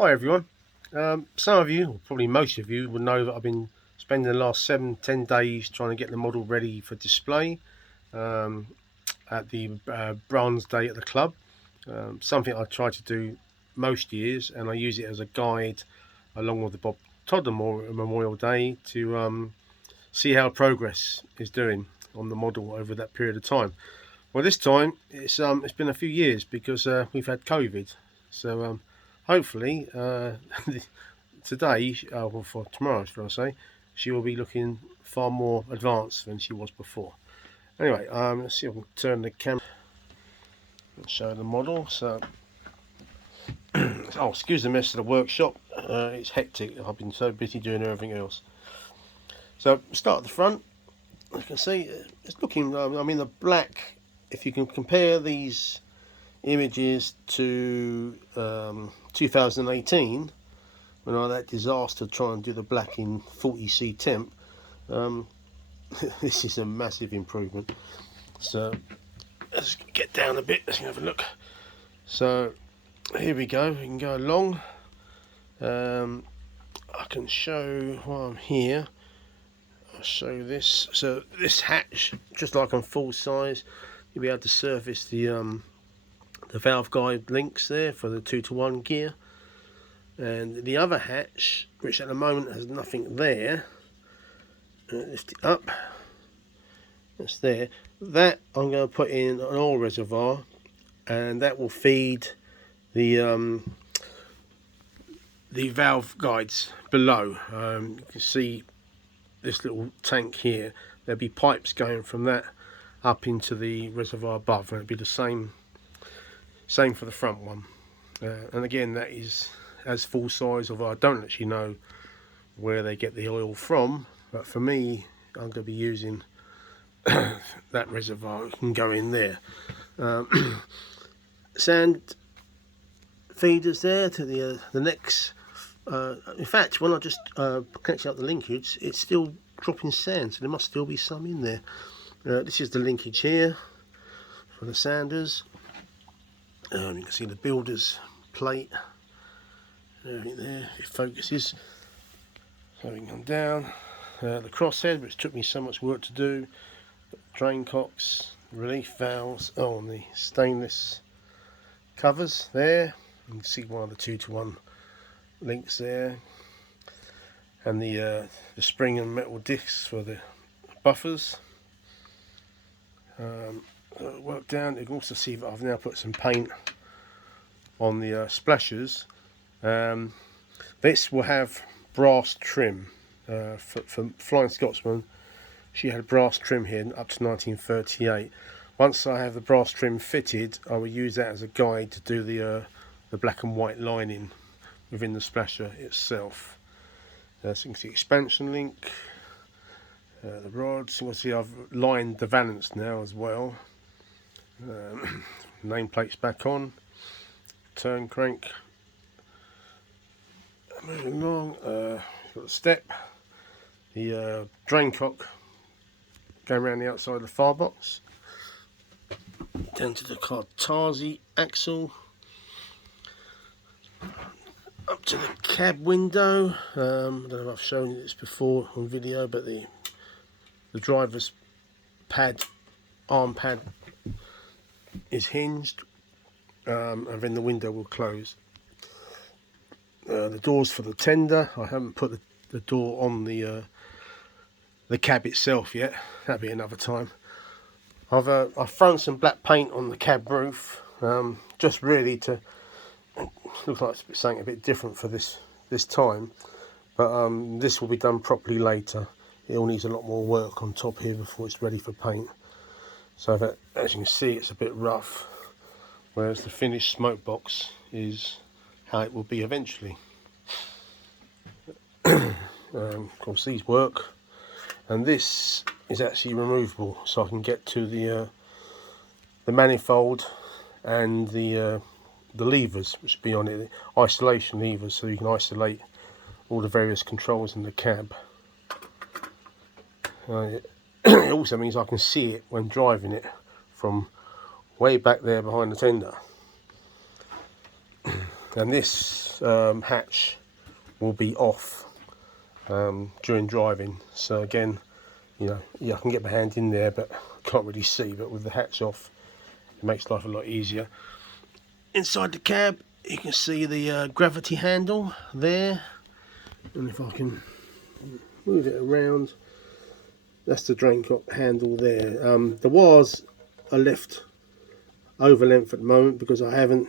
Hi everyone. Some of you, or probably most of you, will know that I've been spending the last 7-10 days trying to get the model ready for display um, at the bronze day at the club. Something I try to do most years, and I use it as a guide along with the Bob Todd Memorial Day to see how progress is doing on the model over that period of time. Well, this time it's been a few years because we've had COVID, so hopefully today, well, for tomorrow, should I say, she will be looking far more advanced than she was before. Anyway, let's see if we can turn the camera and show the model. So, oh, excuse the mess of the workshop. It's hectic. I've been so busy doing everything else. So, start at the front. You can see it's looking. I mean, the black. If you can compare these images to 2018, when I had that disaster trying to do the black in 40C temp, this is a massive improvement. So let's get down a bit, let's have a look. So here we go, we can go along. I can show while I'm here, I'll show this. So this hatch, just like on full size, you'll be able to surface the valve guide links there for the 2-to-1 gear. And the other hatch, which at the moment has nothing there, lift it up, that's there, that I'm going to put in an oil reservoir, and that will feed the valve guides below. You can see this little tank here, there'll be pipes going from that up into the reservoir above, and it'll be the same for the front one. And again, that is as full size, although I don't actually know where they get the oil from, but for me, I'm going to be using that reservoir. It can go in there. Sand feeders there to the necks. In fact, when I just connect up the linkage, it's still dropping sand, so there must still be some in there. This is the linkage here for the sanders. You can see the builder's plate. Everything there, it focuses. So we can come down. The crosshead, which took me so much work to do. Drain cocks, relief valves on the stainless covers there. You can see one of the 2-to-1 links there. And the spring and metal discs for the buffers. Work down, you can also see that I've now put some paint on the splashers. This will have brass trim. For Flying Scotsman, she had brass trim here up to 1938. Once I have the brass trim fitted, I will use that as a guide to do the black and white lining within the splasher itself. So you can see expansion link, the rods. You can see I've lined the valance now as well. Nameplates back on, turn crank. Moving along, got the step, the drain cock going around the outside of the firebox, down to the Cartasi axle, up to the cab window. I don't know if I've shown you this before on video, but the driver's pad, arm pad, is hinged, and then the window will close. The doors for the tender, I haven't put the door on the cab itself yet. That'll be another time. I've thrown some black paint on the cab roof, just really to look like it's something a bit different for this time. But this will be done properly later. It all needs a lot more work on top here before it's ready for paint. So that, as you can see, it's a bit rough, whereas the finished smoke box is how it will be eventually. Of course, these work, and this is actually removable, so I can get to the manifold and the levers which will be on it, the isolation levers, so you can isolate all the various controls in the cab. It also means I can see it when driving it from way back there behind the tender. And this hatch will be off during driving. So again, you know, yeah, I can get my hand in there, but I can't really see. But with the hatch off, it makes life a lot easier. Inside the cab, you can see the gravity handle there, and if I can move it around, that's the drain cock handle there. The wires are left over length at the moment because I haven't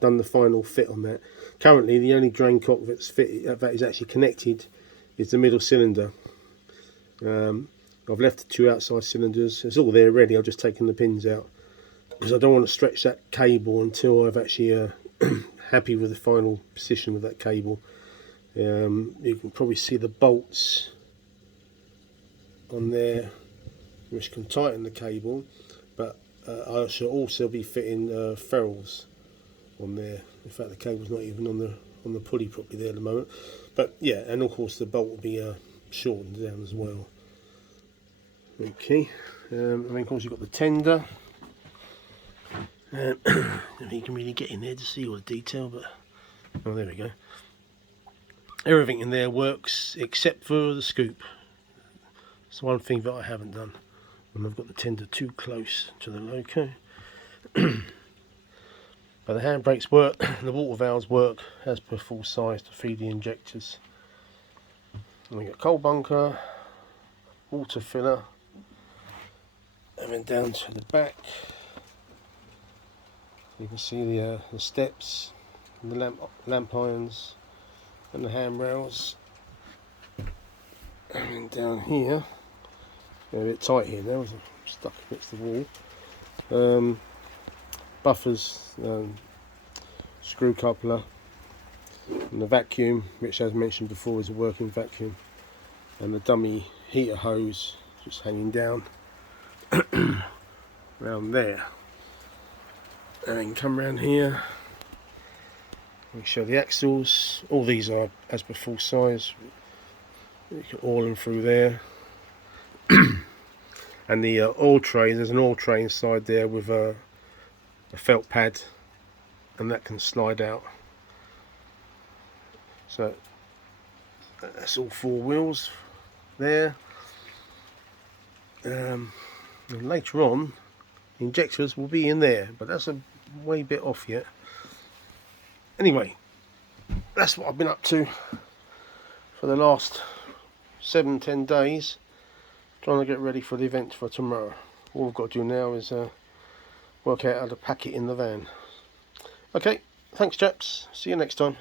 done the final fit on that. Currently, the only drain cock that's fitted, that is actually connected, is the middle cylinder. I've left the 2 outside cylinders. It's all there ready. I've just taken the pins out because I don't want to stretch that cable until I've actually happy with the final position of that cable. You can probably see the bolts on there which can tighten the cable, but I shall also be fitting ferrules on there. In fact, the cable's not even on the pulley properly there at the moment. But yeah, and of course the bolt will be shortened down as well. Okay, and then of course you've got the tender. I don't think you can really get in there to see all the detail, but oh, there we go. Everything in there works except for the scoop. It's one thing that I haven't done, and I've got the tender too close to the loco. But the handbrakes work, the water valves work as per full size to feed the injectors. And we got coal bunker, water filler, and then down to the back. You can see the steps, and the lamp irons, and the handrails. And then down here, a bit tight here now, I'm stuck against the wall. Buffers, screw coupler, and the vacuum, which as mentioned before is a working vacuum, and the dummy heater hose just hanging down around there. And then come around here, we show the axles. All these are as per full size. You can oil them through there. And the oil tray, there's an oil tray inside there with a felt pad, and that can slide out. So that's all 4 wheels there. And later on, the injectors will be in there, but that's a way bit off yet. Anyway, that's what I've been up to for the last 7-10 days, trying to get ready for the event for tomorrow. All I've got to do now is work out how to pack it in the van. Okay, thanks chaps, see you next time.